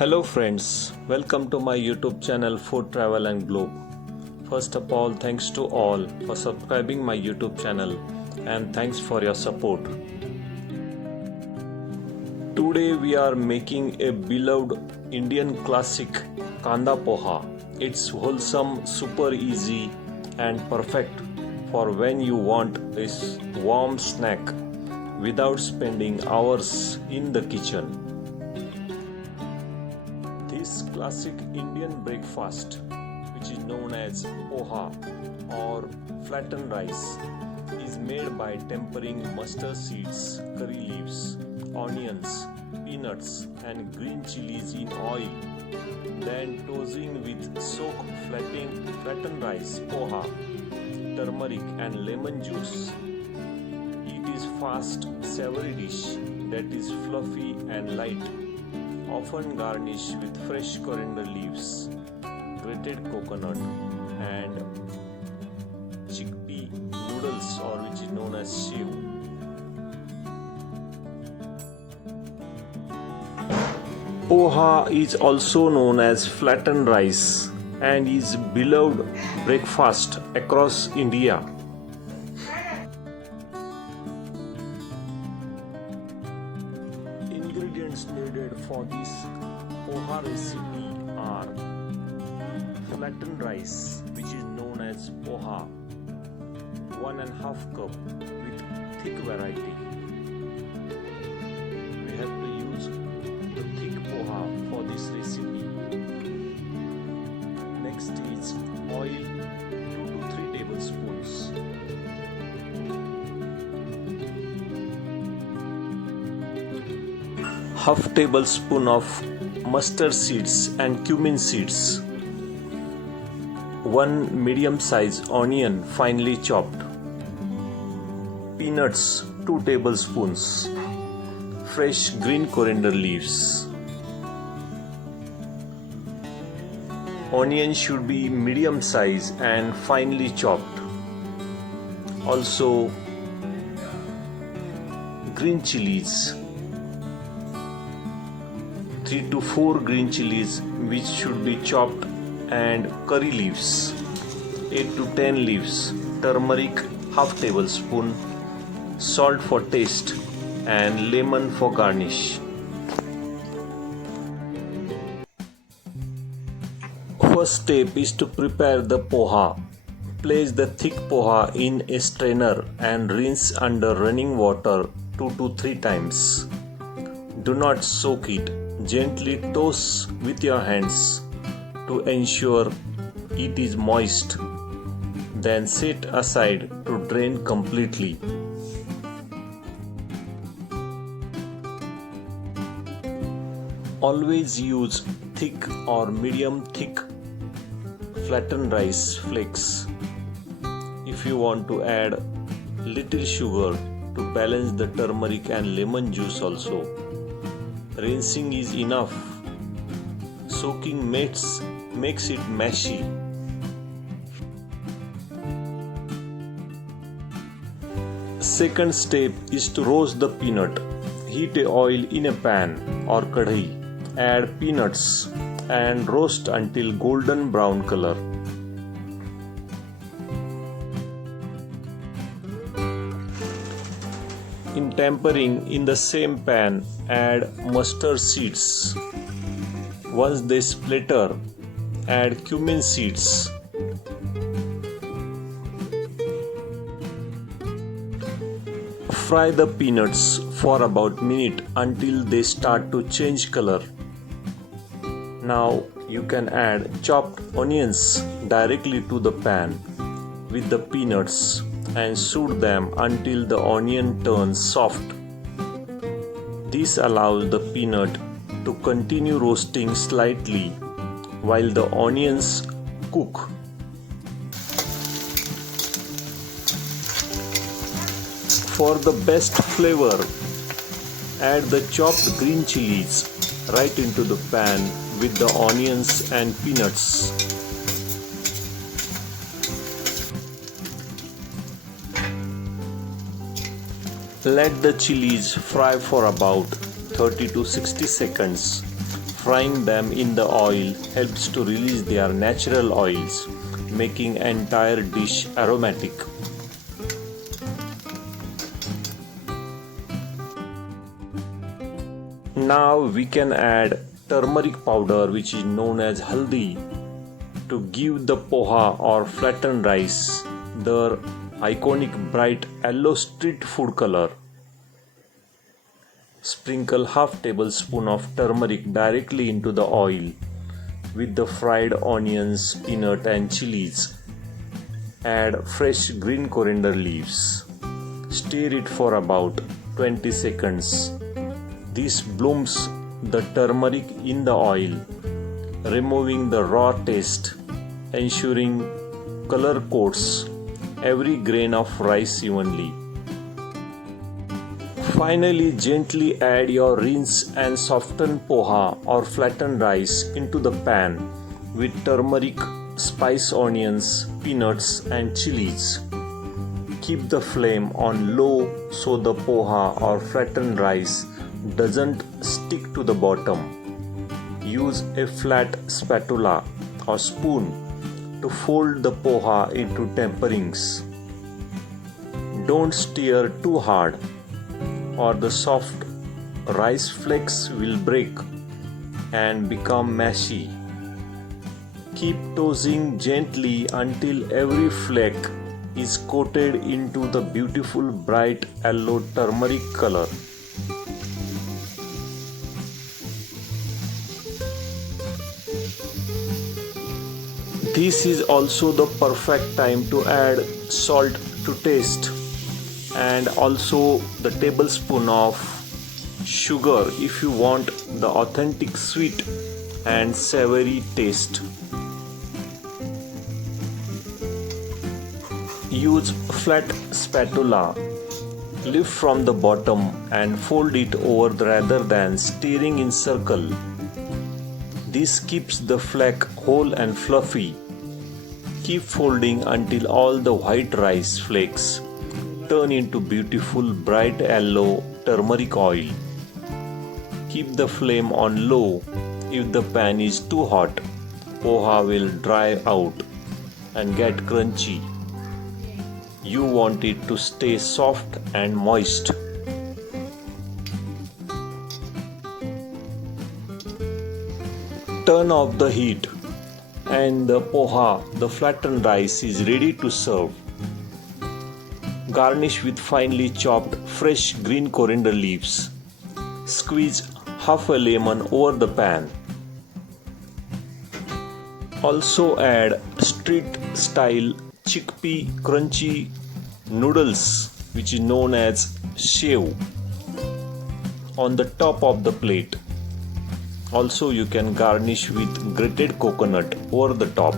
Hello friends, welcome to my YouTube channel Food Travel and Globe. First of all, thanks to all for subscribing my YouTube channel and thanks for your support. Today we are making a beloved Indian classic Kanda Poha. It's wholesome, super easy and perfect for when you want a warm snack without spending hours in the kitchen. This classic Indian breakfast, which is known as poha or flattened rice, is made by tempering mustard seeds, curry leaves, onions, peanuts and green chilies in oil, then tossing with soaked flattened rice, poha, turmeric and lemon juice. It is fast, savory dish that is fluffy and light, often garnished with fresh coriander leaves, grated coconut and chickpea noodles, or which is known as shev. Poha is also known as flattened rice and is beloved breakfast across India. Ingredients needed for this poha recipe are flattened rice, which is known as poha, 1.5 cup with thick variety. We have to use the thick poha for this recipe. Next is oil, 2 to 3 tablespoons. Half tablespoon of mustard seeds and cumin seeds, 1 medium size onion finely chopped, peanuts 2 tablespoons, fresh green coriander leaves. Onion should be medium size and finely chopped. Also green chilies, 3 to 4 green chilies which should be chopped, and curry leaves, 8 to 10 leaves, turmeric half tablespoon, salt for taste and lemon for garnish. First step is to prepare the poha. Place the thick poha in a strainer and rinse under running water 2 to 3 times. Do not soak it. Gently toss with your hands to ensure it is moist. Then set aside to drain completely. Always use thick or medium thick flattened rice flakes. If you want to add little sugar to balance the turmeric and lemon juice also. Rinsing is enough. Soaking makes it mashy. Second step is to roast the peanut. Heat a oil in a pan or kadhi. Add peanuts and roast until golden brown color. In tempering, in the same pan, add mustard seeds. Once they splatter, add cumin seeds. Fry the peanuts for about a minute until they start to change color. Now you can add chopped onions directly to the pan with the peanuts and shoot them until the onion turns soft. This allows the peanut to continue roasting slightly while the onions cook. For the best flavor, add the chopped green chilies right into the pan with the onions and peanuts. Let the chilies fry for about 30 to 60 seconds Frying them in the oil helps to release their natural oils, making entire dish aromatic. Now we can add turmeric powder, which is known as haldi, to give the poha or flattened rice their iconic bright yellow street food color. Sprinkle half tablespoon of turmeric directly into the oil with the fried onions, peanut and chilies. Add fresh green coriander leaves. Stir it for about 20 seconds. This blooms the turmeric in the oil, removing the raw taste, ensuring color coats every grain of rice evenly. Finally, gently add your rinse and softened poha or flattened rice into the pan with turmeric, spice onions, peanuts and chilies. Keep the flame on low so the poha or flattened rice doesn't stick to the bottom. Use a flat spatula or spoon to fold the poha into temperings. Don't stir too hard or the soft rice flakes will break and become mushy. Keep tossing gently until every flake is coated into the beautiful bright yellow turmeric color. This is also the perfect time to add salt to taste and also the tablespoon of sugar if you want the authentic sweet and savory taste. Use flat spatula, lift from the bottom and fold it over rather than stirring in circle. This keeps the flake whole and fluffy. Keep folding until all the white rice flakes turn into beautiful bright yellow turmeric oil. Keep the flame on low. If the pan is too hot, poha will dry out and get crunchy. You want it to stay soft and moist. Turn off the heat and the poha, the flattened rice, is ready to serve. Garnish with finely chopped fresh green coriander leaves. Squeeze half a lemon over the pan. Also add street style chickpea crunchy noodles, which is known as shev, on the top of the plate. Also you can garnish with grated coconut over the top.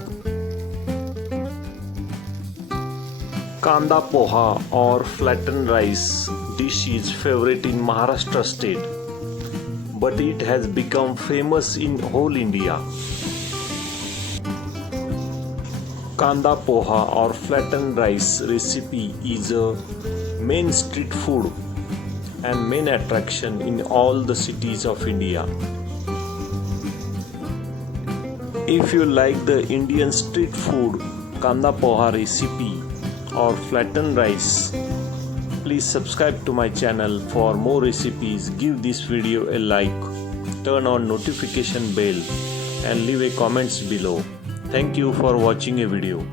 Kanda Poha or flattened rice dish is favorite in Maharashtra state, but it has become famous in whole India. Kanda Poha or flattened rice recipe is a main street food and main attraction in all the cities of India. If you like the Indian street food Kanda Poha recipe or flattened rice, please subscribe to my channel for more recipes. Give this video a like, turn on notification bell and leave a comments below. Thank you for watching a video.